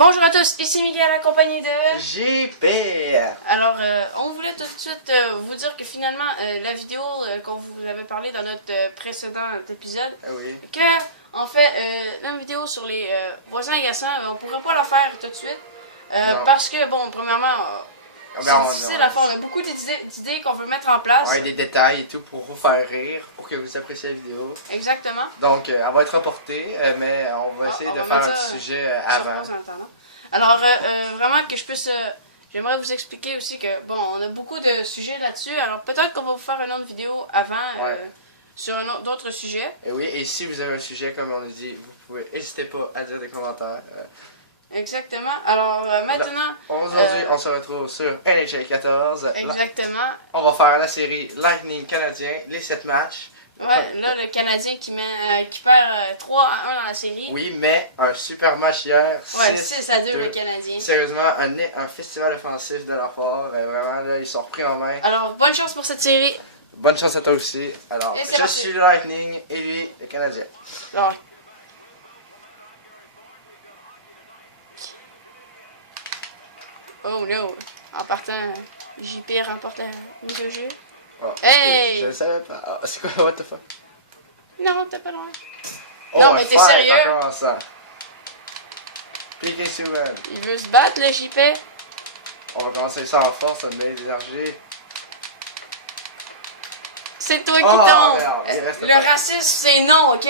Bonjour à tous, ici Miguel accompagné de JP. Alors, on voulait tout de suite vous dire que finalement, la vidéo qu'on vous avait parlé dans notre précédent épisode, Oui. que, en fait, la vidéo sur les voisins agaçants, on pourrait pas la faire tout de suite. Parce que, bon, premièrement, c'est difficile à faire. On a beaucoup d'idées qu'on veut mettre en place. Ouais, des détails et tout pour vous faire rire, pour que vous appréciez la vidéo. Exactement. Donc, elle va être reportée, mais on va essayer de faire un petit sujet avant. Alors, vraiment que je puisse... j'aimerais vous expliquer aussi que, bon, on a beaucoup de sujets là-dessus. Alors, peut-être qu'on va vous faire une autre vidéo avant sur d'autres sujets. Et oui, et si vous avez un sujet, comme on a dit, vous pouvez, n'hésitez pas à dire des commentaires. Exactement. Alors, maintenant... Aujourd'hui, on se retrouve sur NHL 14. Exactement. Là, on va faire la série Lightning canadien, les 7 matchs. Ouais, là, le Canadien qui perd 3-1 dans la série. Oui, mais un super match hier. Ouais, 6-2 le Canadien. Sérieusement, un festival offensif de leur part. Vraiment, là, ils sont repris en main. Alors, bonne chance pour cette série. Bonne chance à toi aussi. Alors, je suis le Lightning et lui, le Canadien. Alors. Oh no. En partant, JP remporte la mise au jeu. Oh, hey! Je ne savais pas. Oh, c'est quoi, what the fuck? Non, t'es pas loin. Oh, non, mais t'es sérieux? Piqué souvent. Il veut se battre, le JP. On va commencer ça en force, on met d'énergie. C'est toi qui tombe. Le racisme, c'est non, ok?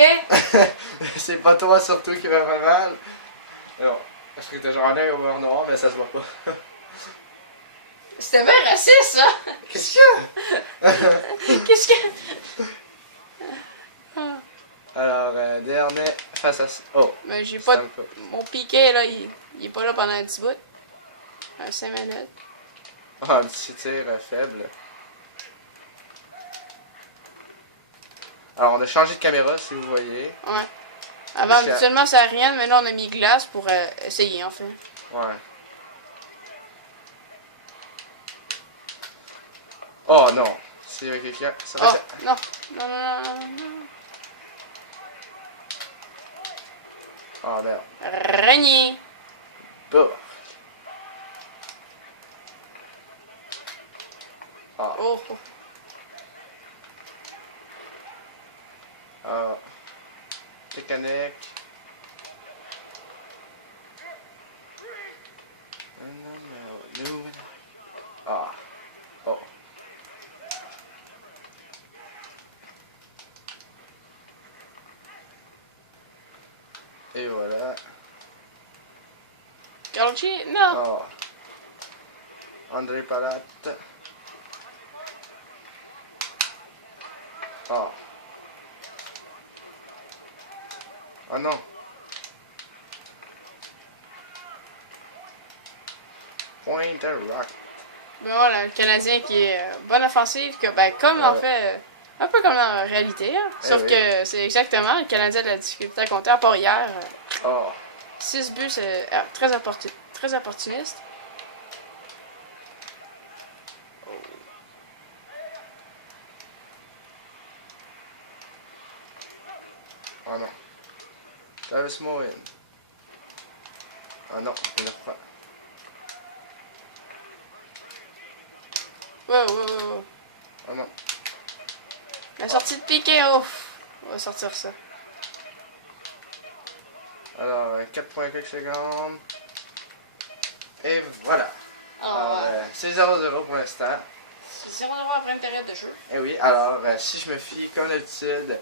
C'est pas toi surtout qui va faire mal. Non, parce que t'as genre un œil au beurre noir, mais ça se voit pas. C'était bien raciste, ça! Qu'est-ce que? Qu'est-ce que... Alors, dernier face à... Oh! Mais j'ai pas... Mon piqué, là, il est pas là pendant un petit bout. 5 minutes. Oh, un petit tir faible. Alors, on a changé de caméra, si vous voyez. Ouais. Avant, habituellement, c'est rien, mais là, on a mis glace pour essayer, en fait. Ouais. Oh non, c'est quelqu'un. Oh, non, non, non, non, non. Oh merde. Régnier. Bon. Oh. Oh, oh. Ah. Mécanique. Ah. Oh. Et voilà. Carlucci? Non. Oh. André Palat. Oh. Oh non. Pointe Rock. Ben voilà, le Canadien qui est bonne offensive, que, ben, comme en fait, un peu comme en réalité, hein. Sauf que c'est exactement, le Canadien a de la difficulté à compter, à part hier. 6 buts, c'est très opportuniste. Oh non. Travis Morin. Oh non, il le reprend. Wow, wow, wow. Oh non. La sortie de piqué, oh. On va sortir ça. Alors, 4.5 secondes. Et voilà. Alors, c'est 0-0 pour l'instant. 0-0 après une période de jeu. Et oui, alors, si je me fie comme d'habitude,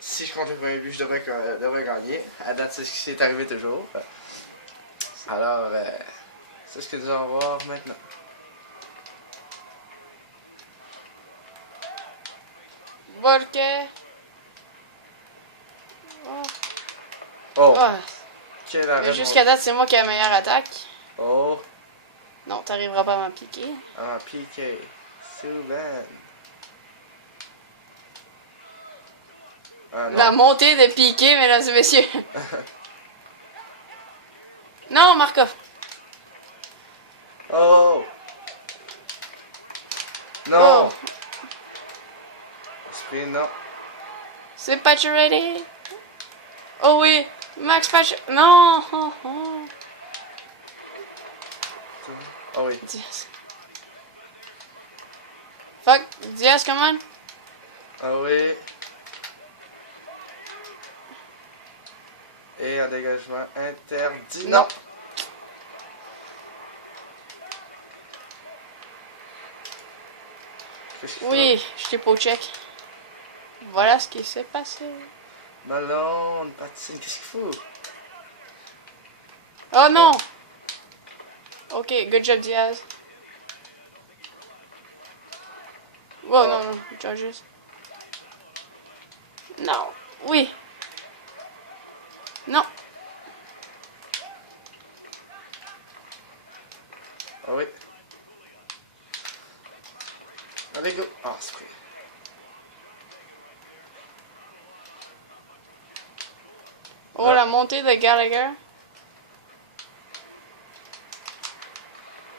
si je compte le premier but, je devrais gagner. À date, c'est ce qui s'est arrivé toujours. Alors, c'est ce que nous allons voir maintenant. Volquet. Oh. Oh. Oh. Quel arrêt. Jusqu'à date, c'est moi qui ai la meilleure attaque. Oh. Non, t'arriveras pas à m'en piquer. Ah, piqué. Souben. Ah, la montée de piqué, mesdames et messieurs. Non, Markov. Oh. Non. Oh. Non. C'est Pacioretty. Oh oui, Max Pacioretty. Non. Oh oui. Diaz. Fuck, Diaz, come on. Ah oui. Et un dégagement interdit. Non. Oui, je t'ai pas au check. Voilà ce qui s'est passé. Malone, patine, qu'est-ce qu'il faut? Oh non! Ok, good job Diaz. Oh non, non, Chargers. Non, oui. Non. Ah oui. Allez, go. Ah, c'est pris. Oh, la montée de Gallagher.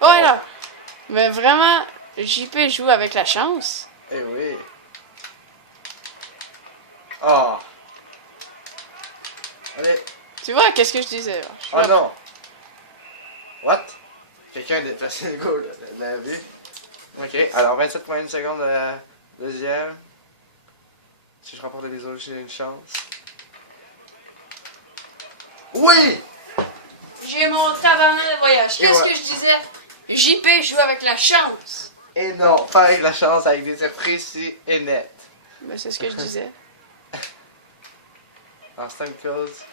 Oh, là! Mais vraiment, JP joue avec la chance. Eh oui. Ah. Allez. Tu vois, qu'est-ce que je disais? Oh non. What? Quelqu'un a déplacé le goal de la vue. Ok, alors 27,1 secondes de la deuxième. Si je remporte les autres, j'ai une chance. Oui! J'ai mon tabarnak de voyage. Et Qu'est-ce ouais. que je disais? JP joue avec la chance. Et non, pas avec la chance, avec des tirs précis et nets. Ben, c'est ce que je disais. En stand close.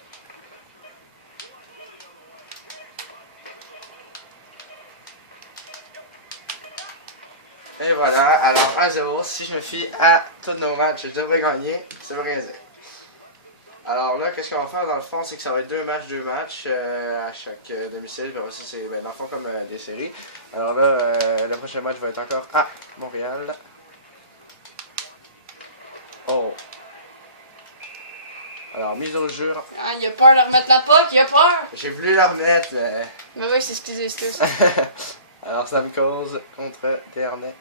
Et voilà, alors 1-0, si je me fie à tous nos matchs, je devrais gagner, ça veut rien dire. Alors là, qu'est-ce qu'on va faire dans le fond, c'est que ça va être deux matchs à chaque domicile, puis après ça c'est dans le fond comme des séries. Alors là, le prochain match va être encore à Montréal. Oh. Alors, mise au jeu. Ah, il a peur de remettre la puck, il a peur. J'ai voulu la remettre, mais... Mais oui, c'est ce qu'ils disent tous. Alors, ça me cause contre Dernay.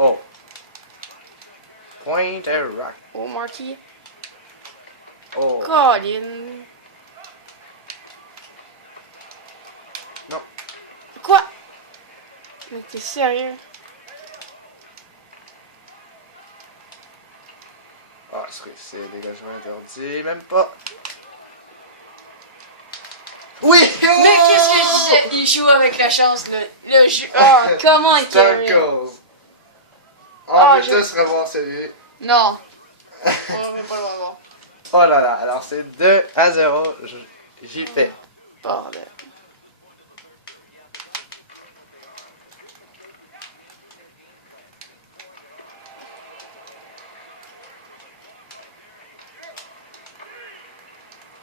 Oh. Point et rock. Oh, Marky. Oh. Colin. Non. Quoi? Mais t'es sérieux? Ah, c'est dégagement interdit, même pas. Oui! Mais qu'est-ce que je disais? Il joue avec la chance, le jeu. Oh, comment il Star carry? cause. On Ah, peut tous revoir celui. Non. On va pas le voir. Oh là là, alors c'est 2-0, j'y fais. Bordel.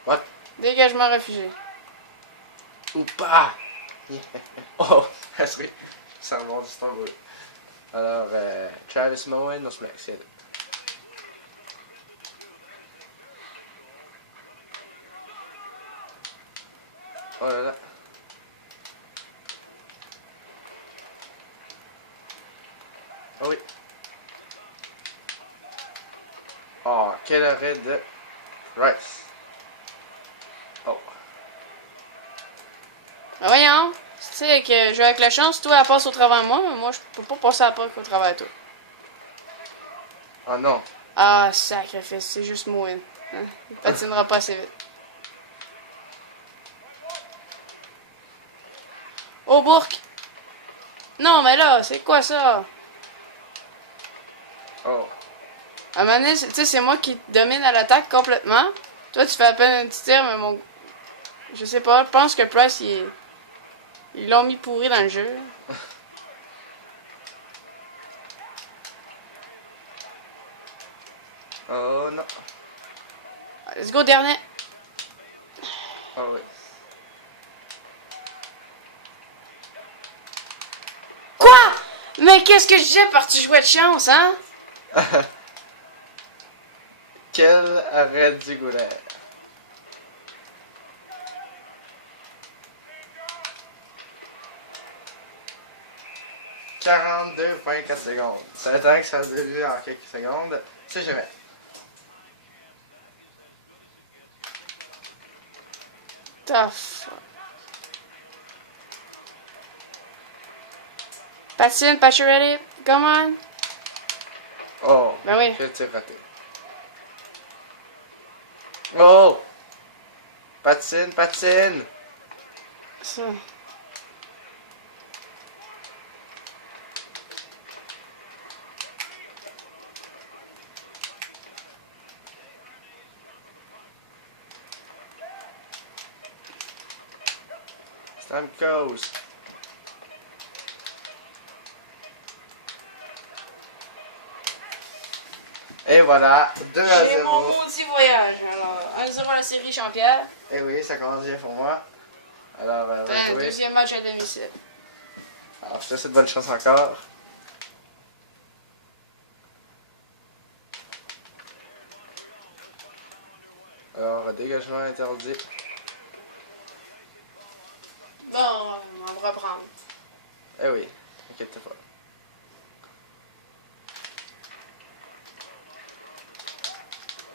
What? Dégagement refusé. Ou pas? Oh, ça remonte d'Istanbul. Alors, Travis Moen, non, c'est excellent. Oh là là. Oh oui. Oh, quel arrêt de Rice. Oh. Ben voyons. Tu sais que je joue avec la chance, toi elle passe au travers de moi, mais moi je peux pas passer à pas au travers de toi. Oh non. Ah, sacrifice, c'est juste Moen. Hein? Il patinera pas assez vite. Oh, Bourque! Non, mais là, c'est quoi ça? Oh. À un moment donné, tu sais, c'est moi qui domine à l'attaque complètement. Toi, tu fais à peine un petit tir, mais mon... Je sais pas, je pense que Price, ils l'ont mis pourri dans le jeu. Oh non. Let's go, dernier. Oh oui. Quoi? Mais qu'est-ce que je disais par tu jouais de chance, hein? Quel arrêt du Goulet. « 42,4 secondes. Ça va être que ça dure en quelques secondes. C'est jamais. Tough. Patine, Pacioretty, come on. Oh, Ben oui. quel tir raté. Oh! Patine, patine! Ça. Stamkos. Et voilà, 2 à J'ai mon 0. maudit voyage. Alors, 1-0 à la série Jean-Pierre. Et oui, ça commence bien pour moi. Alors, on va Ben, jouer. deuxième match à domicile. Alors, je te souhaite bonne chance encore. Alors, dégagement interdit. Bon, on va reprendre. Eh oui, inquiète pas.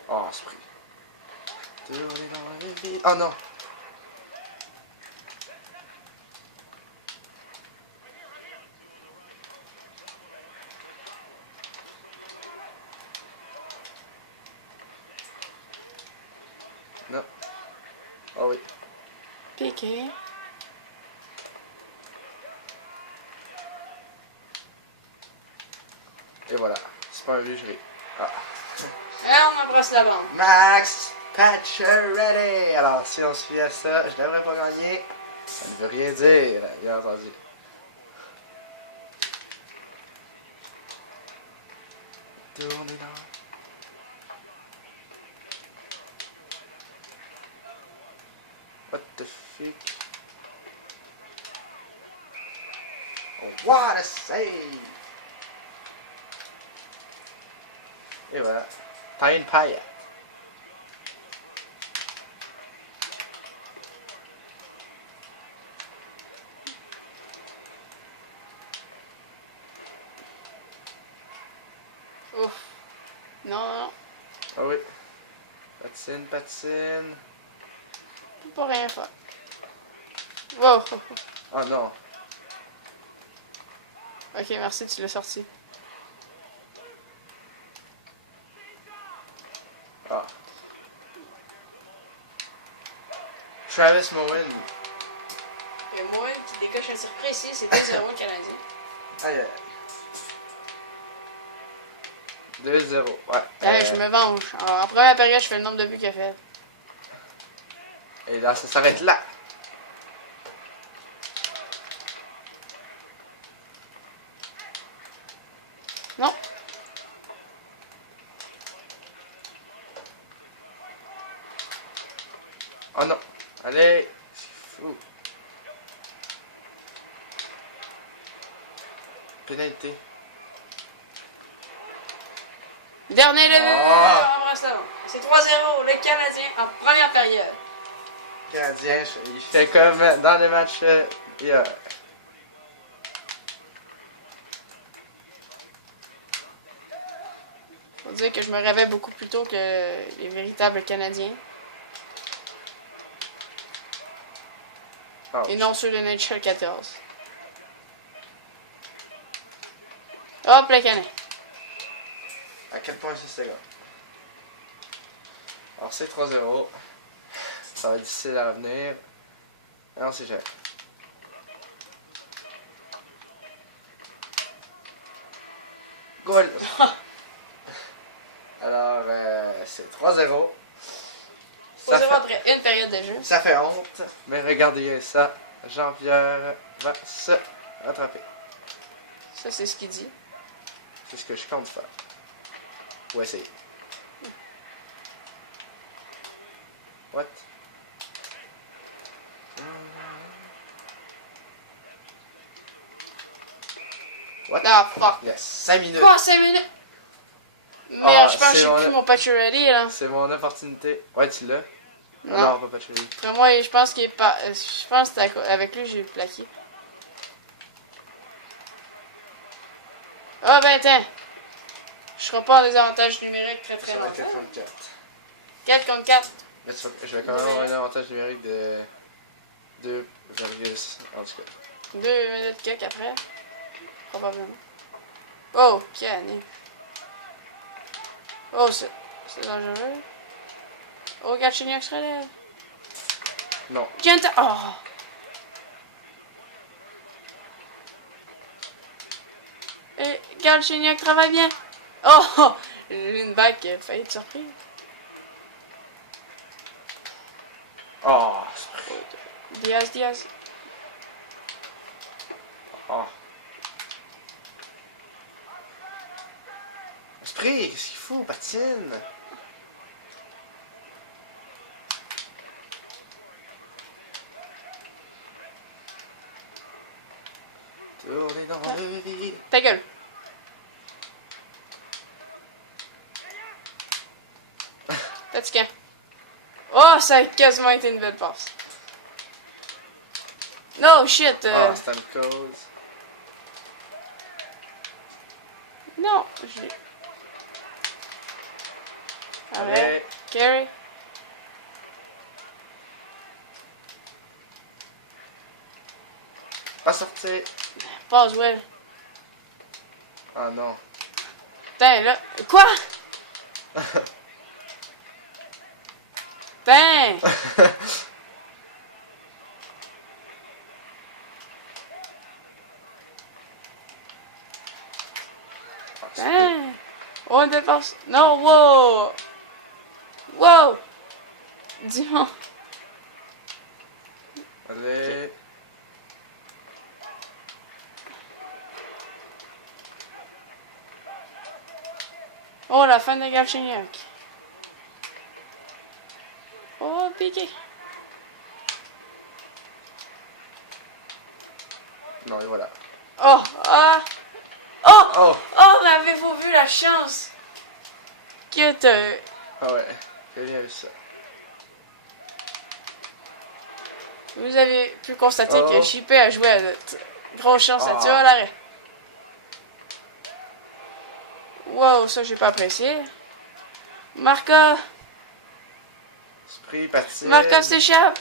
Oh, c'est pris. Oh non! Non. Oh oui. Piqué. Et voilà. C'est pas un but, je vais. Ah. Et on embrasse la bande. Max Pacioretty! Alors, si on se fie à ça, je devrais pas gagner. Ça ne veut rien dire, bien entendu. Tournez dans. What the fuck? What a save! Et voilà. Pine Pie. Ouf. Non, non. Ah oui. Patine, patine. On peut pas rien faire. Wow. Oh non. Ok, merci, tu l'as sorti. Ah. Travis Mowen. Et moi, qui décoche un tir précis, c'est 2-0 le Canadien. Aïe. 2-0. Ouais. Allez, je me venge. Alors, en première période, je fais le nombre de buts qu'il a fait. Et là, ça s'arrête là. Non. Oh non. Allez. C'est fou. Pénalité. Dernier le but. Oh. On embrasse la bande. C'est 3-0 le Canadien en première période. Canadien, il fait comme dans les matchs hier. Faut dire que je me réveille beaucoup plus tôt que les véritables Canadiens. Oh. Et non ceux de NHL 14. Hop, le Canet. À quel point c'est là? Alors c'est 3-0. Ça va être difficile à revenir. Alors c'est cher. Goal! Alors c'est 3-0. 3-0 après une période de jeu. Ça fait honte. Mais regardez ça. Jean-Pierre va se rattraper. Ça, c'est ce qu'il dit. C'est ce que je compte faire. Ou essayer. What? What? Ah, fuck. Yes, 5 minutes. Quoi, 5 minutes? Merde, Ah, je pense que c'est j'ai mon- plus mon Pacioretty, là. C'est mon opportunité. Ouais, tu l'as? Non. Alors, pas Pacioretty. Après moi, je pense qu'il est pas. Je pense que c'était avec lui j'ai plaqué. Ah ben tiens. Je serai pas en désavantage numérique très Ça va être longtemps. 4 contre 4. 4 contre 4. Mais je vais quand même avoir un avantage numérique de 2, en tout cas. 2 minutes quelques après. Probablement. Oh, Kenny. Oh, c'est dangereux. Oh, Galchenyuk se relève. Non. Genta. Oh! Et Galchenyuk travaille bien. Oh! J'ai une bague qui a failli être surprise. Oh! Diaz. Oh! Esprit, qu'est-ce qu'il fout? Patine! Tourner dans le vide. Ta gueule. T'as-tu qu'un? Oh, ça a quasiment été une belle passe. No shit. Ah, c'est une cause. Non, j'ai. Arrête. Carry. Pas sorti. Passe, well. Ah non. Putain, là. Quoi? Putain! Putain! Oh, une défense. Non, wow! Wow! Dis-moi. Allez. Oh, la fin de Galchenyuk. Oh, piqué. Non, et voilà. Oh, ah! Oh! Oh! Oh, mais avez-vous vu la chance? Que t'as. Ah ouais, j'ai bien vu ça. Vous avez pu constater Oh. que JP a joué à notre grosse chance à Ah. tirer à l'arrêt. Wow, ça j'ai pas apprécié. Markov! Esprit, patine. Markov s'échappe!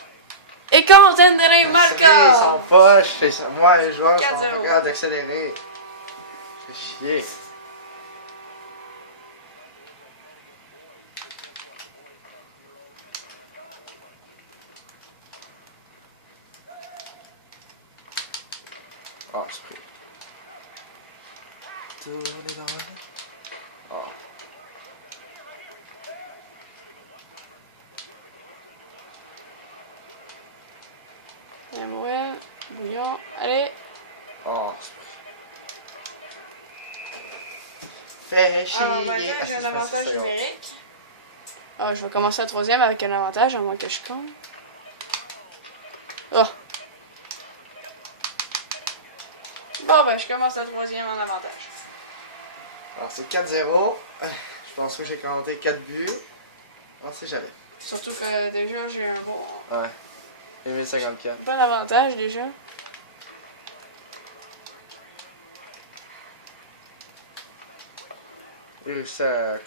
Et compte Andrei Son Markov! poche, c'est ça. Moi, les joueurs sont 4-0. capables d'accélérer. C'est chier. Ah, esprit. Tourner dans le... Ah. Samuel, Bouillon, allez! Ah, esprit. Fais chier. Alors, maintenant, Ah, j'ai un c'est avantage facile, numérique. Ah, je vais commencer la troisième avec un avantage, à moins que je compte. Oh! Bon, ben, je commence la troisième en avantage. Alors, c'est 4-0. Je pense que j'ai compté 4 buts. On sait jamais. Surtout que déjà, j'ai un bon. Ouais. 1054. Pas d'avantage déjà. J'ai réussi à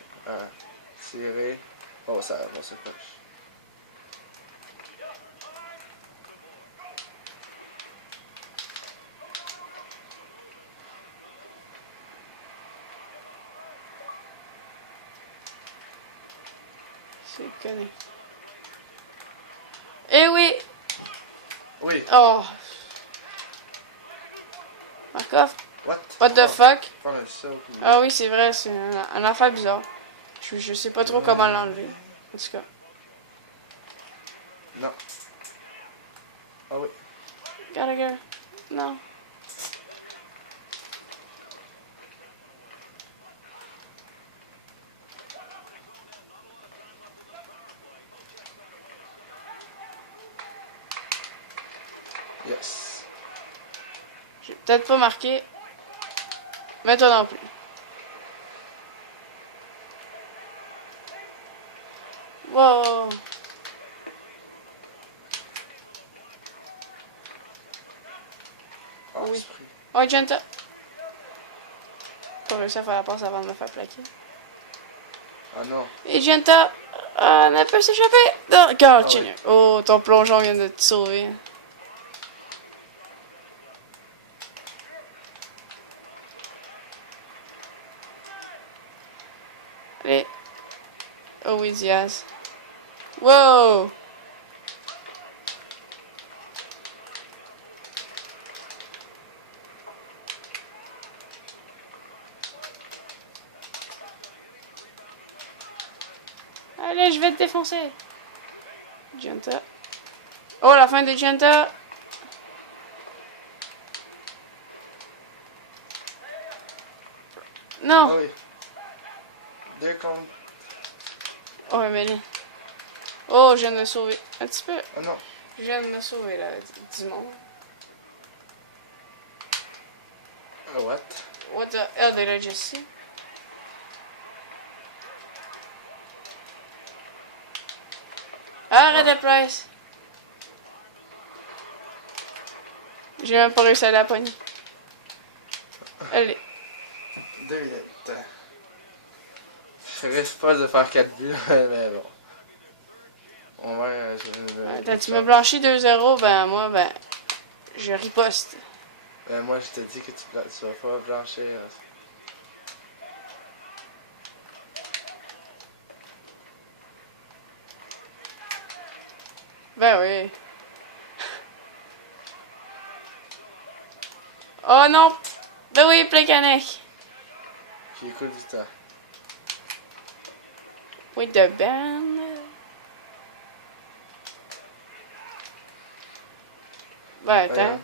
tirer. Oh, ça va, ça poche. C'est connu. Eh oui! Oui. Oh! Markov? What the fuck? Prends un saut. Ah oui, c'est vrai, c'est un affaire bizarre. Je sais pas trop comment l'enlever. En tout cas. Non. Ah oui. Gallagher. Non. Yes. J'ai peut-être pas marqué. Mais toi non plus. Wow. Ah, Oui. esprit. Oh, Genta. Pas réussi à faire la passe avant de me faire plaquer. Ah non. Et Genta. Ne peut s'échapper. Non, Galchenyuk. Oh, ton plongeon vient de te sauver. Oh oui, Diaz. Wow! Allez, je vais te défoncer. Genta. Oh, la fin de Genta. Non. Ah oui. 2 contre. Oh, mais là. Oh, je viens de me sauver. Un petit peu. Oh non. Je viens de me sauver, là, du monde. What? What the hell did I just see? Arrête de Price. J'ai même pas réussi à la pogner. Allez. 2 minutes. Je risque pas de faire 4 buts, mais bon. Au moins, Attends, tu m'as blanchi 2-0, ben moi, ben, je riposte. Ben moi, je te dis que tu vas pas blanchir. Ben oui. Oh non! Ben oui, Plekanec. J'ai écoute du temps. With the band. Ben attends.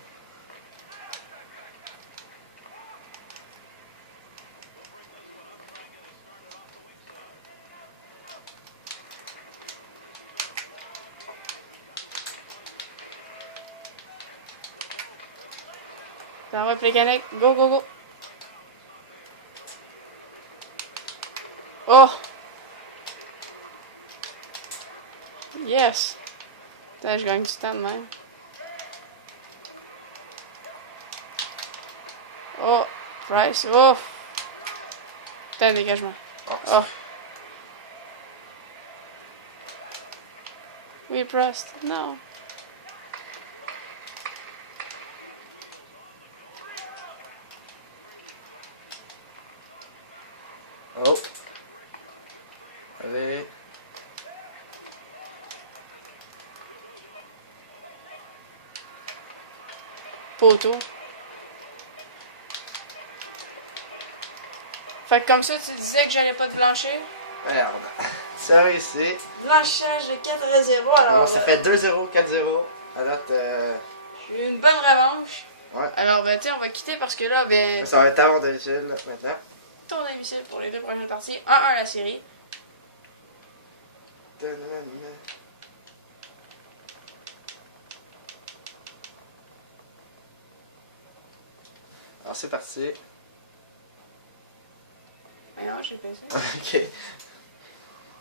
Ça va, Plekanec. Go, go, go. Oh! Yes! Putain, je gagne du temps de même. Oh! Price. Oh! Putain, dégagement. Oh! We pressed. No. Oh! Allez! Poteau. Fait que comme ça, tu disais que j'allais pas te blanchir? Merde! Ça a réussi. Blanchage de 4-0, alors... Bon, ça fait 2-0, 4-0. À date, j'ai eu une bonne revanche. Ouais. Alors, ben, tu sais, on va quitter parce que là, ben... ça va être à mon domicile, là, maintenant. Ton domicile pour les 2 prochaines parties. 1-1 la série. Alors, c'est parti. Mais non, j'ai pas ça. Ok.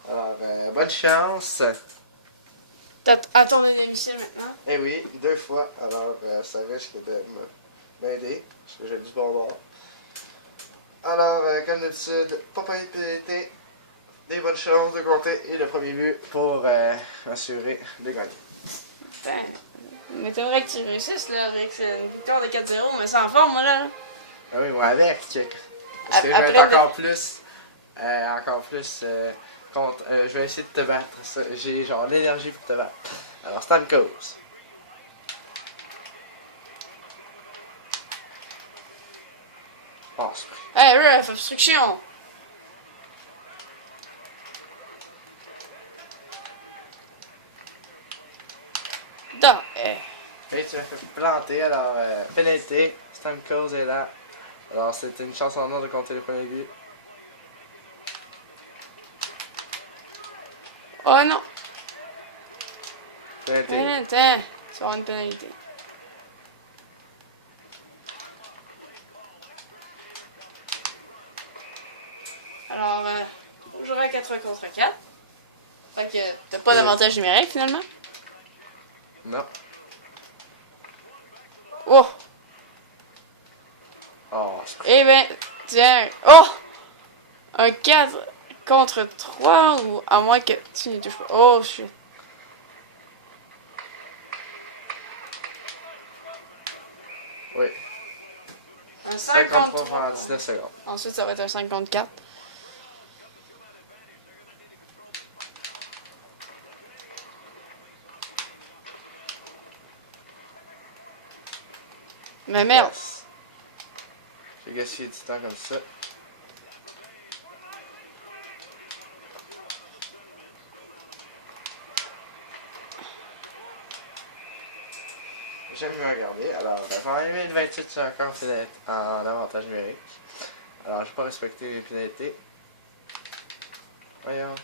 Alors, bonne chance. T'as à ton domicile maintenant. Eh oui, 2 fois. Alors, ça risque de m'aider, parce que j'ai du bon bord. Alors, comme d'habitude, pas de pénalité, des bonnes chances de compter et le premier but pour m'assurer de gagner. Ben, il m'étonnerait que tu réussisses, là, avec une victoire de 4-0, mais c'est en forme, moi, là. Ah oui, moi avec. Parce que je vais Après être encore plus contre. Je vais essayer de te battre. J'ai genre l'énergie pour te battre. Alors, Stamkos. Passe. Hey, ref, obstruction! Da, Et tu m'as fait planter, alors pénalité. Stamkos est là. Alors, c'était une chance en or de compter le premier but. Oh non! Pénalité. Attends, tu vas avoir une pénalité. Alors, on jouera à 4 contre 4. Fait que t'as pas d'avantage numérique finalement. Non. Oh! Oh, Eh ben, tiens. Oh! Un 4 contre 3 ou à moins que tu n'y touches pas. Oh shit. oui. Un 5 contre 53 3. pendant 19 secondes. Ensuite, ça va être un 5 contre 4. Mais merde. Yes. J'ai gaspillé du temps comme ça. J'aime mieux regarder. Alors, la 2028, c'est encore en avantage numérique. Alors, je vais pas respecter les pénalités. Voyons.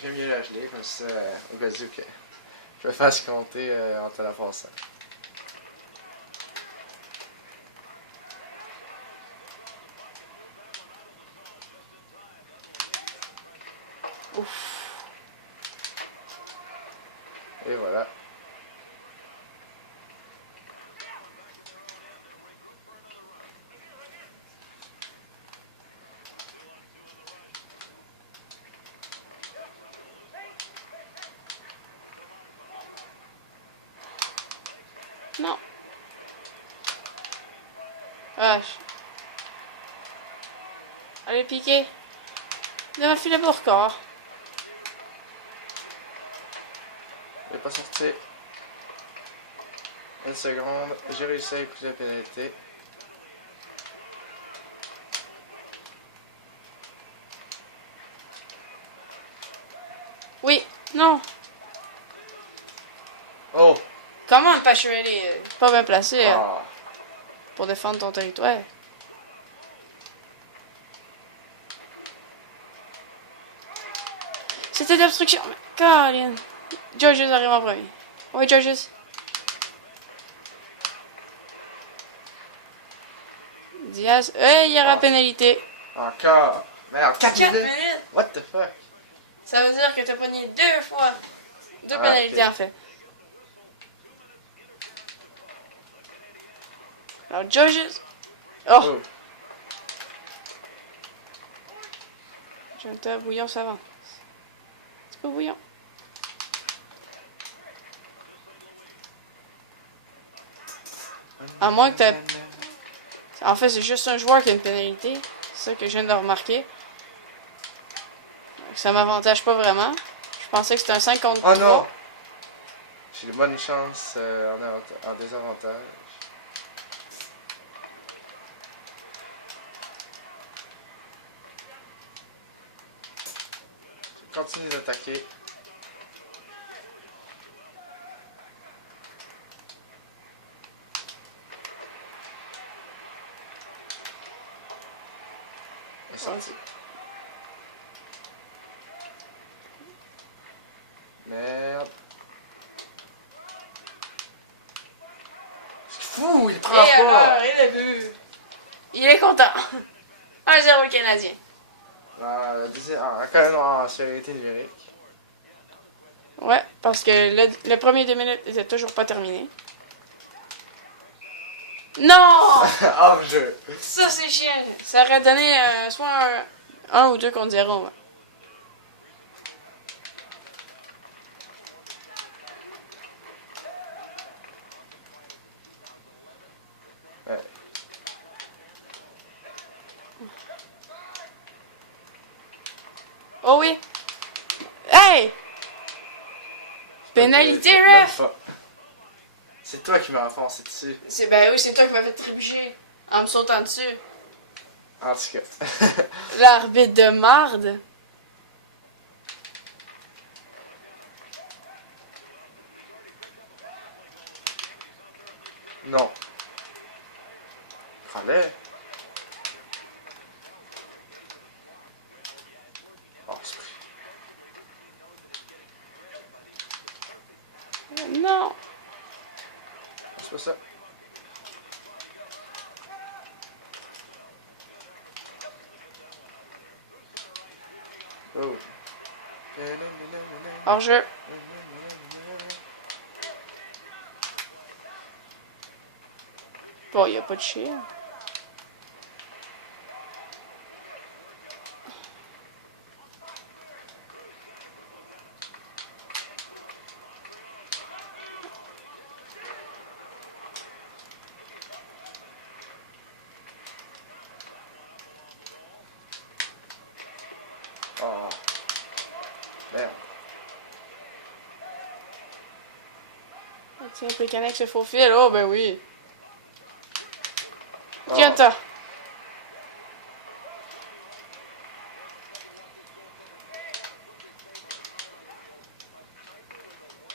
J'aime mieux la geler, comme ça, au cas où que je vais faire ce compter en te la passant. Ouf. Et voilà. Non. Ah. Allez, piquer. Il va filer pour corps. Je vais pas sortir. Une seconde. J'ai réussi à écouter la pénalité. Oui. Non. Oh! Comment Pachueli est pas bien placé Ah! pour défendre ton territoire. C'était d'obstruction. Mais Colin. Georges arrive en premier. Oui, Georges. Diaz. Il y aura pénalité. Encore! Merde, 4 minutes? minutes. What the fuck? Ça veut dire que t'as pogné 2 fois. 2 Ah, pénalités ok. en fait. Alors, Georges. Oh! Oh! Jonathan Bouillon s'avance. C'est pas Bouillon. À moins que t'aies... En fait, c'est juste un joueur qui a une pénalité. C'est ça que je viens de remarquer. Donc, ça m'avantage pas vraiment. Je pensais que c'était un 5 contre 3. Oh non! J'ai de bonnes chances en désavantage. Je continue d'attaquer. Et sorti. Merde. C'est fou, il prend Et pas! alors, il a vu. Il est content. 1-0 le Canadien. Encore une en sécurité numérique. Ouais, parce que le premier 2 minutes était toujours pas terminé. Non! Hors jeu. Ça, c'est chiant. Ça aurait donné soit un ou 2 contre 0. Ouais. Ouais. Oh oui! Hey! Pénalité, ref! C'est toi qui m'as enfoncé dessus. Ben oui, c'est toi qui m'as fait trébucher en me sautant dessus. En tout cas. L'arbitre de marde. Non. Fallait. Oh, c'est pris. Non. C'est pas ça. Oh. Hors jeu. Bon, il n'y a pas de chien. Oh. Merde. Tiens, Plekanec se faufile. Oh, ben oui. Oh. Gianta.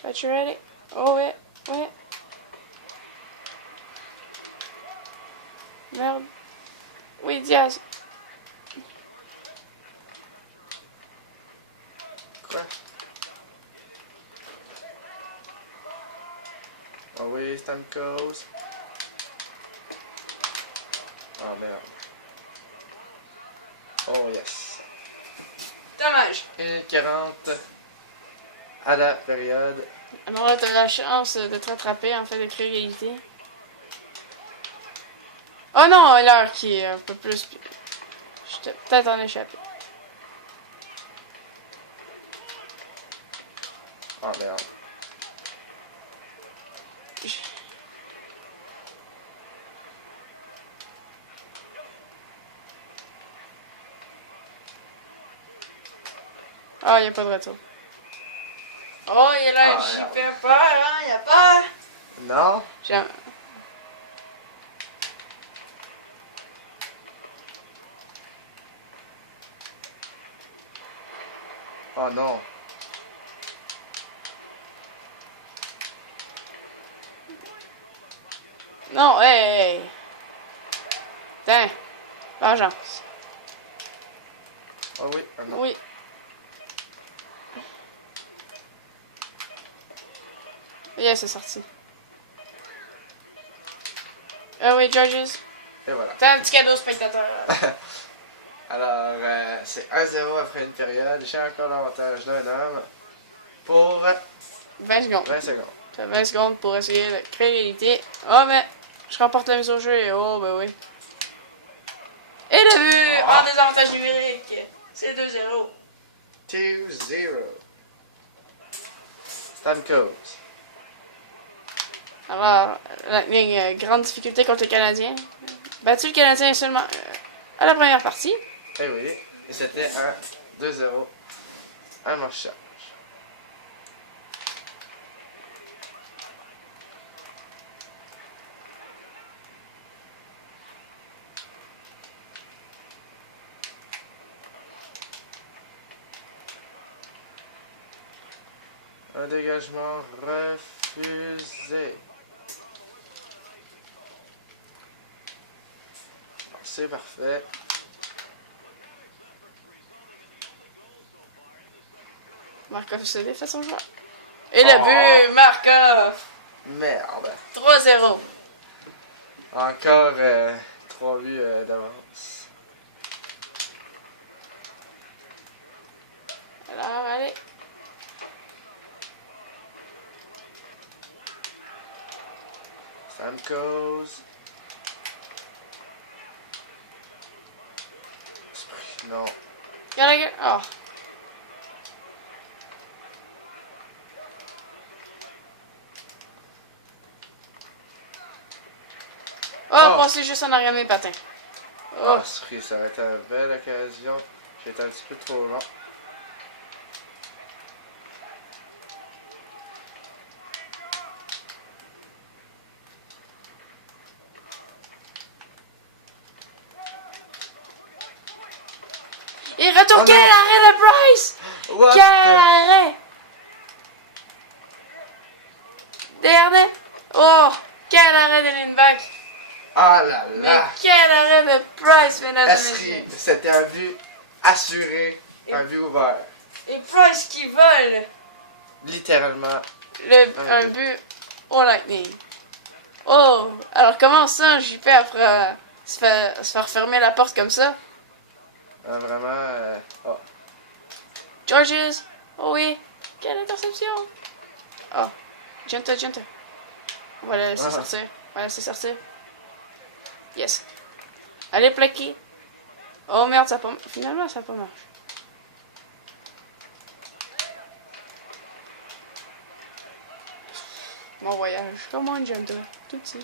Are you ready? Oh, ouais, ouais. Merde. Oui, Diaz. Quoi? Oh oui, Stamkos. Oh merde. Oh yes. Dommage. 1:40 à la période. Alors là, t'as la chance de te rattraper, en fait, de créer l'égalité. Oh non, l'heure qui est un peu plus... Je t'ai peut-être en échappé. Oh merde. Ah, il n'y a pas de retour. Oh, il a l'air super peur, hein, il a peur. Non? J'aime... Oh non. Non, hey! Tiens, vengeance. Oh oui, non. Oui. Yeah, c'est sorti. Ah oui, Georges. Et voilà. T'as un petit cadeau spectateur. Alors, c'est 1-0 après une période. J'ai encore l'avantage d'un homme pour 20 secondes. 20 secondes. T'as 20 secondes pour essayer de créer l'égalité. Oh, mais je remporte la mise au jeu et oh, ben oui. Et le but en désavantage numérique. C'est 2-0. 2-0. Stamkos. Alors, Lightning, grande difficulté contre le Canadien. Battu le Canadien seulement à la première partie. Eh oui. Et c'était un 2-0. Un manche charge. Un dégagement refusé. C'est parfait. Markov se défait son joueur. Et le but, Markov. Merde. 3-0. Encore 3 buts d'avance. Alors, allez. Stamkos. Non. Gallagher. Oh. Oh, passez juste en arrière mes patins. Oh, ça aurait été une belle occasion. J'étais un petit peu trop lent. Et retour, quel arrêt de Bryce! What Quel arrêt! Dernier. Oh, quel arrêt de Lindback! Ah là Mais là! quel arrêt de Price, mesdames et messieurs! C'était un but assuré, un but ouvert. Et Price qui vole Littéralement. un but au Lightning. Oh, alors comment ça, JP, après se faire fermer la porte comme ça? Vraiment. Oh. Georges! Oh oui! Quelle interception! Oh, Genta. On va la laisser sortir. On va la laisser sortir. Yes. Allez, plaquer. Oh merde, ça a pas... Finalement, ça a pas marché. Mon voyage. Comment on Genta? Tout petit.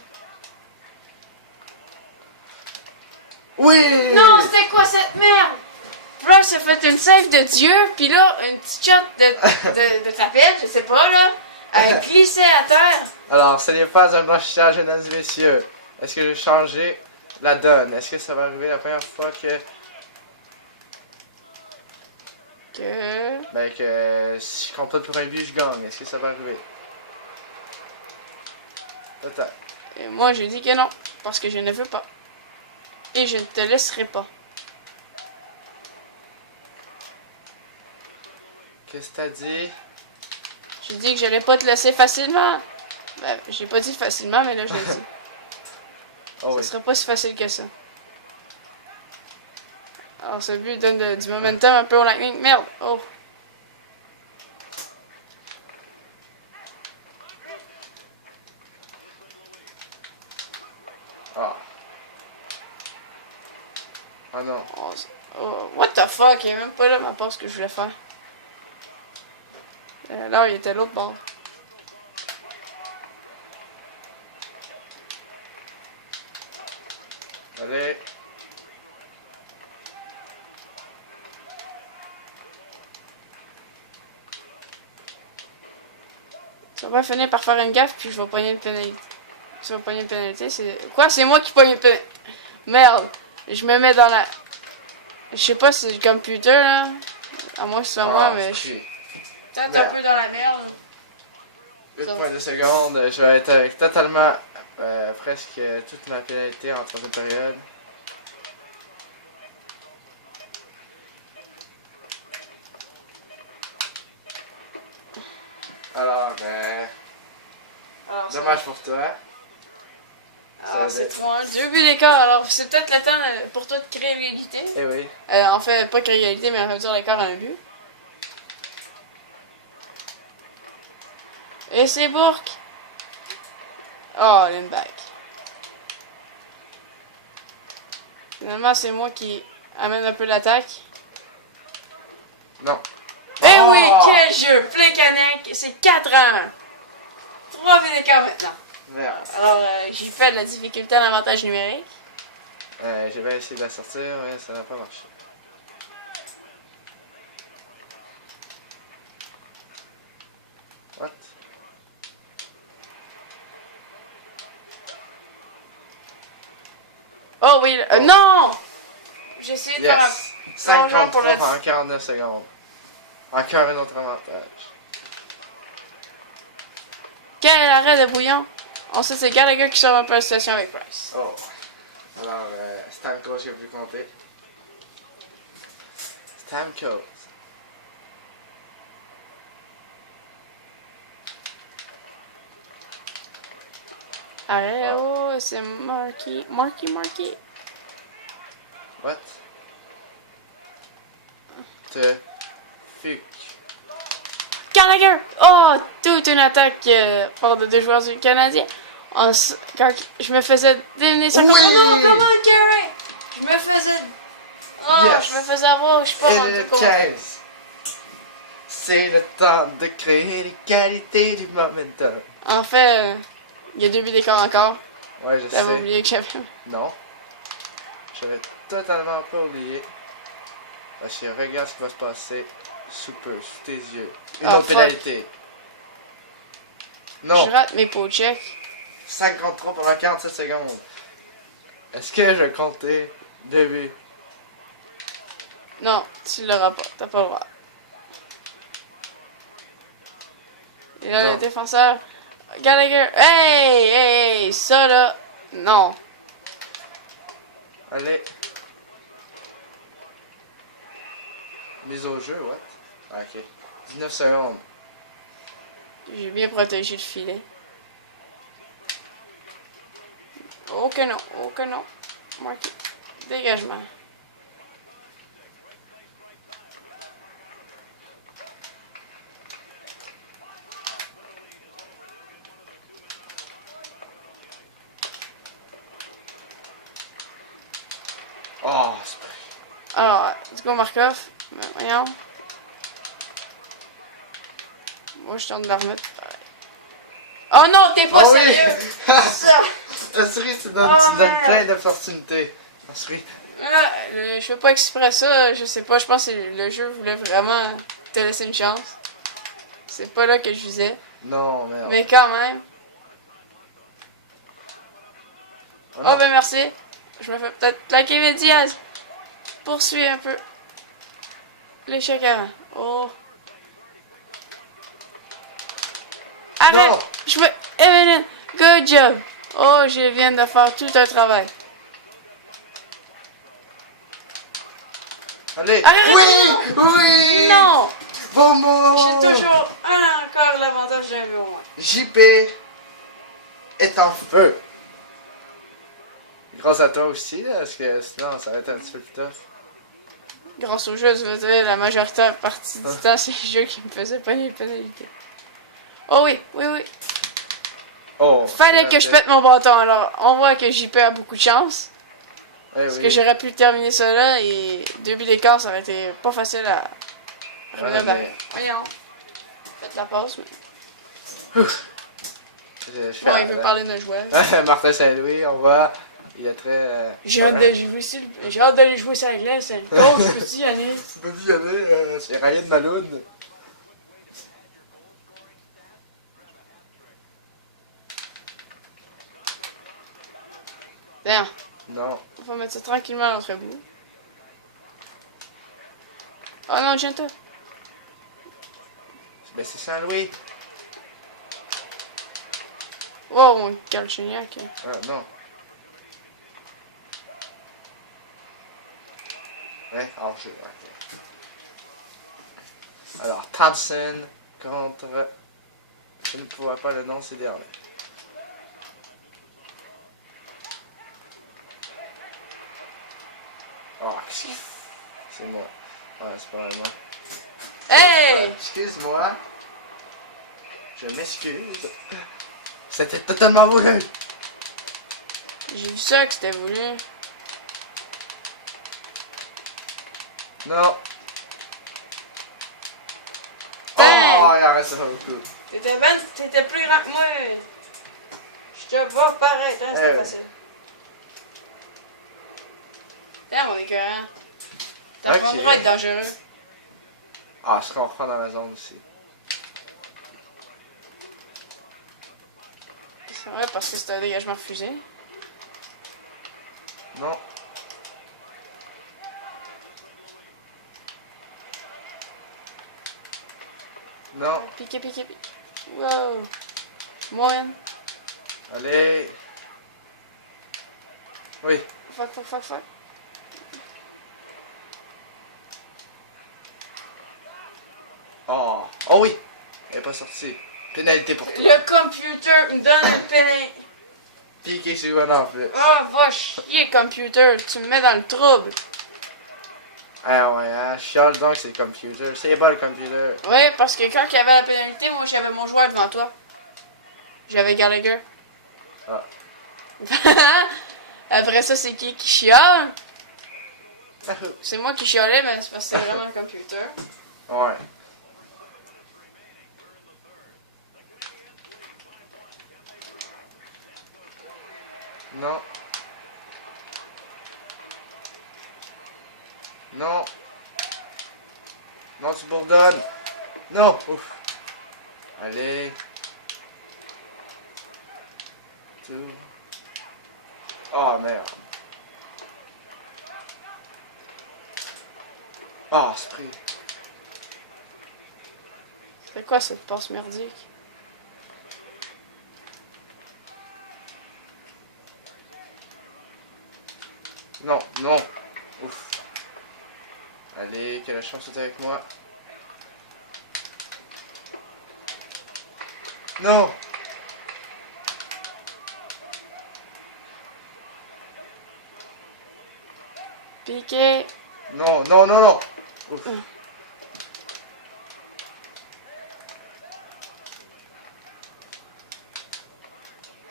Oui! Non, c'était quoi cette merde? Bryce a fait une save de Dieu, puis là, une petite shot de tapette, je sais pas, là, a glissé à terre. Alors, ce n'est pas un blanchissage, mesdames et messieurs. Est-ce que je vais changer la donne? Est-ce que ça va arriver la première fois que... Ben, que si je compte pas pour un but, je gagne. Est-ce que ça va arriver? Attends. Et moi, j'ai dit que non, parce que je ne veux pas. Et je ne te laisserai pas. Qu'est-ce que t'as dit? J'ai dit que j'allais pas te laisser facilement. Ben, j'ai pas dit facilement, mais là, je l'ai dit. Oh, Ça oui. sera pas si facile que ça. Alors, ce but donne du momentum un peu au Lightning. Merde! Oh! Ah. Ah non. Oh, what the fuck? Il est même pas là ma passe que je voulais faire. Là, il était l'autre bord. Allez. Ça va finir par faire une gaffe, puis je vais pogner une pénalité. Tu vas pogner une pénalité, c'est... Quoi? C'est moi qui pogne une pénalité? Merde! Je me mets dans la... Je sais pas si c'est le computer, là. À moins que ce soit moi, mais je suis peut-être un peu dans la merde. 8,2 secondes. Je vais être avec totalement... presque toute ma pénalité en troisième période. Alors, dommage pour toi. Alors, c'est 3-1. 2 buts d'écart. Alors, c'est peut-être le temps pour toi de créer l'égalité. Eh oui. En fait, pas créer l'égalité, mais réduire l'écart à un but. Et c'est Bourque. Oh, Lindback. Finalement, c'est moi qui amène un peu l'attaque. Non. Eh Oh! oui, quel jeu! Plein c'est 4-1. 3 buts d'écart maintenant. Merde. Alors, j'ai fait de la difficulté en avantage numérique. J'ai bien essayé de la sortir, mais ça n'a pas marché. What? Oh oui, non! J'ai essayé de faire un... Yes! 50 pour le- en 49 secondes. Encore un autre avantage. Quel arrêt de bouillon! Ensuite, c'est Gallagher qui sort un peu la situation avec Price. Oh. Alors, Stamkos, j'ai pu compter. Stamkos. Arrêt, oh, c'est Marky. Marky. What? Te fuck. Gallagher! Oh, toute une attaque par de deux joueurs du Canadien. Quand je me faisais démener sur Oui! Comment, Gary? Je me faisais... Oh, Yes! je me faisais avoir, je sais pas Et rendu le compte. 15. C'est le temps de créer les qualités du momentum. En fait, il y a 2 buts d'écart encore. Ouais, je T'avais sais. oublié que j'avais... Non. J'avais totalement pas oublié. Parce que regarde ce qui va se passer sous peu, sous tes yeux. Une Ah, autre fuck. pénalité. Non. Je rate mes pots check. 53 pendant 47 secondes. Est-ce que je comptais 2 buts? Non, tu l'auras pas. T'as pas le droit. Et là, Non. le défenseur... Gallagher... Hey! Ça, là... Non. Allez. Mise au jeu, what? Ah, ok. 19 secondes. J'ai bien protégé le filet. Oh que non. Marqué. Dégagement. Oh, c'est pas... Alors, let's go Markov. Ben, voyons. Moi, je tente de la remettre. Pareil. Oh non, t'es pas Oh oui! sérieux! Ça! La souris, tu donnes, Oh, tu donnes merde. plein d'opportunités. La souris. Ah, je fais pas exprès ça, je sais pas, je pense que le jeu voulait vraiment te laisser une chance. C'est pas là que je visais. Non, merde. Mais quand même. Oh, ben merci. Je me fais peut-être plaquer mes Diaz. Poursuis un peu. L'échec avant. Oh. Arrête! Non. Je veux... Evelyn, good job! Oh, je viens de faire tout un travail. Allez! Arrête! Oui! Oui! Non! Bon! J'ai toujours encore l'avantage d'un au moins. JP est en feu. Grâce à toi aussi, là, parce que sinon ça va être un petit peu plus tough. Grâce au jeu, je veux dire, la majorité partie du temps, c'est le jeu qui me faisait pas les pénalités. Oh oui, oui, oui. Oh, Fallait que je pète mon bâton, alors on voit que JP a beaucoup de chance. Parce que j'aurais pu terminer ça là et 2 buts d'écart, ça aurait été pas facile à revenir derrière. Voyons. Faites la passe, mais... Ouais, il peut parler d'un joueur. Martin Saint-Louis, on voit, il est très... J'ai hâte de jouer ici. J'ai hâte d'aller jouer sur la glace. C'est une coach, peux-tu y aller? Peux-tu y aller? C'est Ryan Maloune. Tiens. Non. On va mettre ça tranquillement à l'autre bout. Oh non, Genta. Mais c'est Saint-Louis. Wow, mon Galchenyuk. Ah, non. Ouais, hors jeu, ok. Alors, Thompson contre... Je ne pourrais pas le nom, c'est dernier. Oh, c'est moi. Ouais, c'est pas moi. Hey! Excuse-moi. Je m'excuse. C'était totalement voulu. J'ai vu ça que c'était voulu. Non. Bang! Oh, il en reste pas beaucoup. T'étais plus grand que moi. Je te vois paraître, hein, c'était facile. Tiens, mon écœurant. T'as pas le droit d'être dangereux. Ah, je comprends dans ma zone aussi. C'est vrai, parce que c'est un dégagement refusé. Non. Non. Piqué, piqué, piqué. Wow. Moyen. Allez. Oui. Fuck, fuck, fuck, fuck. Oh. Oh oui. Elle est pas sortie. Pénalité pour toi. Le computer me donne un pénalité. Piqué sur un en plus. Oh, va chier, computer. Tu me mets dans le trouble. Ah ouais, hein. Chiale donc, c'est le computer. C'est pas le computer. Ouais, parce que quand il y avait la pénalité, moi j'avais mon joueur devant toi. J'avais Gallagher. Ah. Après ça, c'est qui chiale? C'est moi qui chialais, mais c'est parce que c'est vraiment le computer. Ouais. Non. Non. Non, tu bourdonnes. Non. Ouf. Allez. Tout. Oh merde. Oh, spray. C'est quoi cette passe merdique? Non, non. Ouf. Allez, quelle chance d'être avec moi. Non. Piqué. Non, non, non, non. Ouf.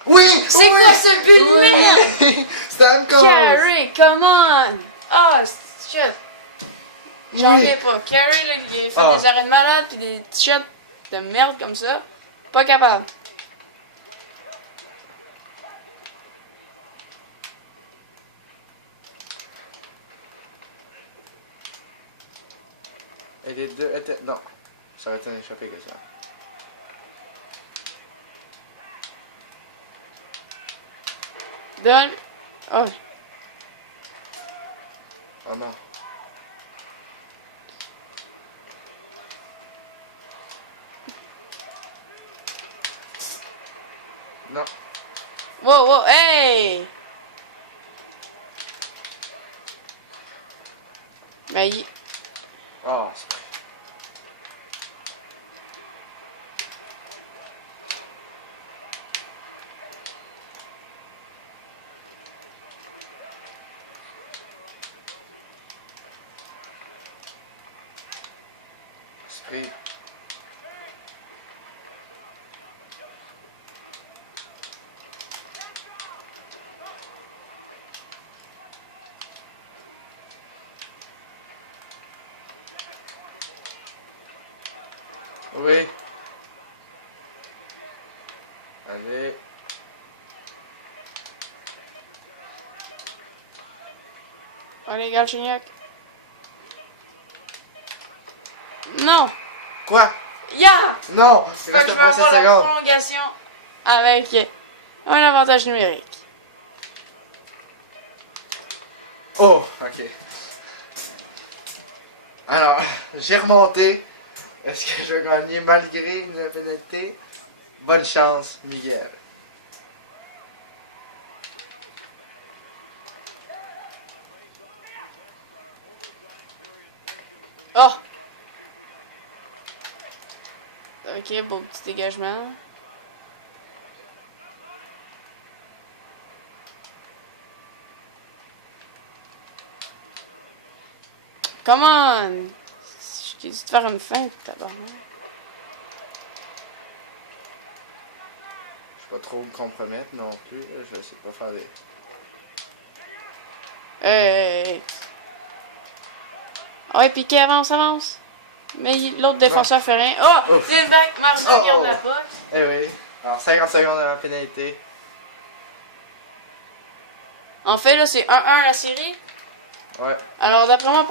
Oui! C'est quoi ce but de merde? Stamkos! Carey, come on! Ah, shit. J'en Oui. reviens pas. Carey, là, il a fait des arrêts de malade pis des shots de merde comme ça. Pas capable. Et les deux étaient... Non. Ça aurait été un échappé que ça. Donne. Oh. Oh non. Non. Wow, wow, hey! Ben, il... Oh, Spray. Oui. Allez. Allez, Galchenyuk. Non! Quoi? Yeah! Non! Il Fait que reste je vais pas 7 avoir la secondes. prolongation avec un avantage numérique. Oh, ok. Alors, j'ai remonté. Est-ce que je vais gagner malgré une pénalité? Bonne chance, Miguel. Oh! Ok, beau petit dégagement. Come on! Je t'ai dit de faire une feinte, tabarnak. Je vais pas trop me compromettre non plus. Je sais pas faire des... Hey! Ah ouais, Piqué, avance, avance! Mais l'autre défenseur fait rien. Oh! Ouf. C'est une back, Martin garde la balle. Eh oui. Alors, 50 secondes avant la pénalité. En fait, là, c'est 1-1 la série. Ouais. Alors, d'après moi,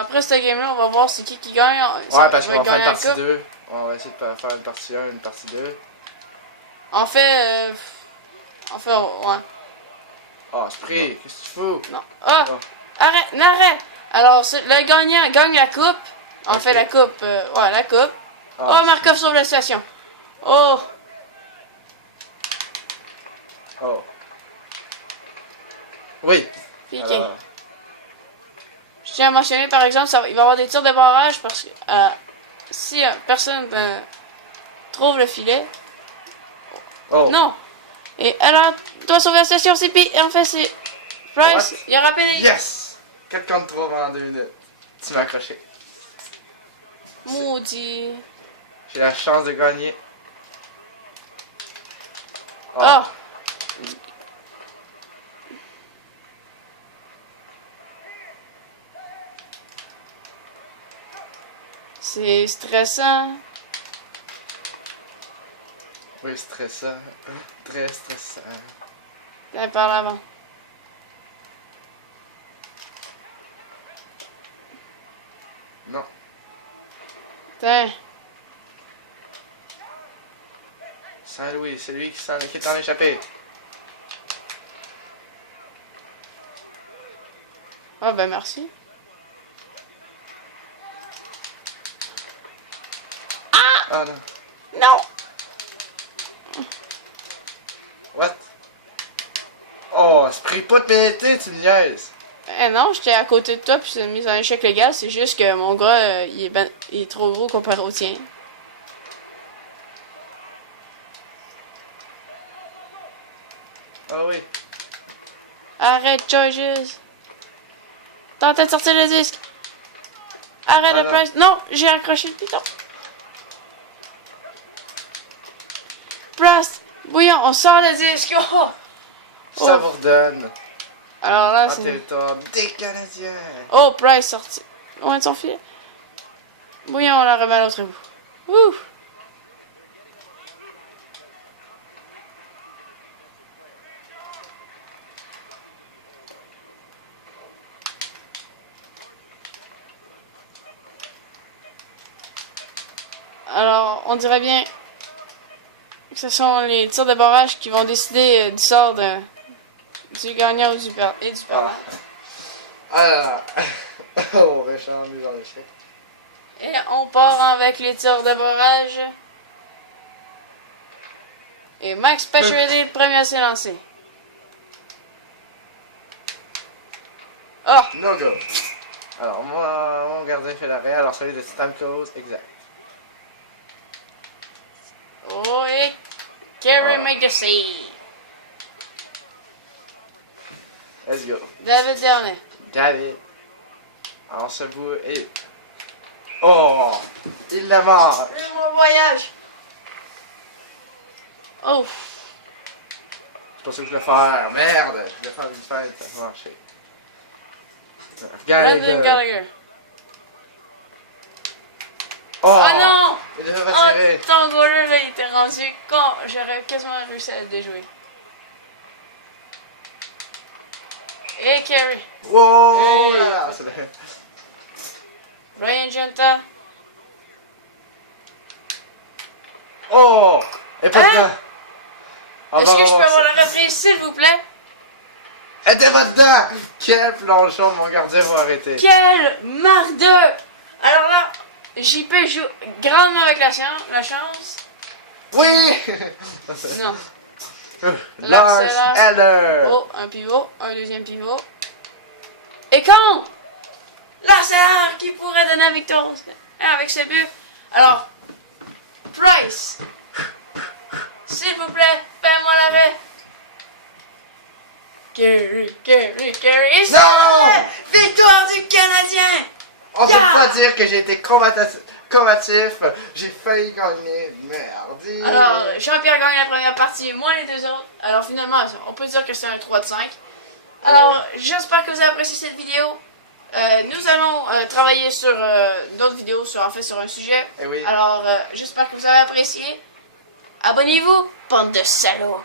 après cette game-là, on va voir c'est qui gagne. Ouais, parce qu'on va va faire gagner une la partie coupe. 2. On va essayer de faire une partie 1, une partie 2. En fait, ouais. Oh, Spray, qu'est-ce que tu fous? Non. Ah! Oh. Arrête, n'arrête! Alors, le gagnant gagne la coupe. En Ok. fait, la coupe, ouais, la coupe. Ah, Oh, Markov sauve la situation. Oh! Oh. Oui. Piqué. Alors, Je tiens à mentionner, par exemple, il va y avoir des tirs de barrage parce que si personne trouve le filet. oh. Non! Et alors, doit sauver la situation, c'est et en fait, c'est Price. What? Il a rappelé. Yes! 4 contre 3 pendant 2 minutes. Tu m'as accroché. Maudit. J'ai la chance de gagner. Oh. Oh! C'est stressant. Oui, stressant. Très stressant. Viens par l'avant. Non. Tiens. Saint-Louis, c'est lui qui est en échappé. Ah ben merci. Ah non. Non! What? Oh, Esprit pas de pénalité, tu me niaises. Eh non, j'étais à côté de toi puis c'est une mise en échec légal. C'est juste que mon gars, il est trop gros comparé au tien. Ah oui. Arrête, Georges. Tente de sortir le disque. Arrête Ah le Price. Non, j'ai accroché le piton. Price, bouillon, on sort le disque. Oh! Ça vous redonne. Alors là, En c'est... territoire des Canadiens. Oh, Price sorti. Loin de son filet. Bouillon, on la remet à l'autre bout. Ouh! Alors, on dirait bien que ce sont les tirs de barrage qui vont décider du sort du gagnant ou du perdant. Et du perdant. Ah là là. Oh, méchant, mise en échec. Et on part avec les tirs de barrage. Et Max Pacioretty, le premier à s'élancer. Oh! No go. Alors, mon gardien fait l'arrêt, alors celui de Stamkos, exact. Oh, et Carey make the save. Let's go. David Dernay. David. Alors, ce bout et... Oh! Il le mange! C'est mon voyage. Oh! C'est pas ça que je voulais faire. Merde! Je voulais faire une fête. Ça a marché. Brandon Gallagher. Oh! Oh non! Il devait pas tirer. Oh, ton goaler là, il était rendu con. J'aurais quasiment réussi à le déjouer. Et Carey. Wow! Hey. Là, Ryan Genta. oh! Et pas Hein? dedans! Est-ce que je peux avoir la reprise, s'il vous plaît? Elle était pas dedans! Quel planchon, mon gardien va arrêter. Quelle mardeux! Alors là, JP joue grandement avec la chance. Oui! Non. Lars Eller! Oh, un pivot, un deuxième pivot. Et con! Lars Eller qui pourrait donner la victoire avec ce but. Alors, Price, s'il vous plaît, fais-moi l'arrêt. Carey. Et non! victoire du Canadien! On ne peut pas dire que j'ai été combatif. J'ai failli gagner. Merde. Alors, Jean-Pierre gagne la première partie, moi les deux autres. Alors finalement, on peut dire que c'est un 3 de 5. Alors, j'espère que vous avez apprécié cette vidéo. Nous allons travailler sur d'autres vidéos, sur un sujet. Eh oui. Alors, j'espère que vous avez apprécié. Abonnez-vous, bande de salauds.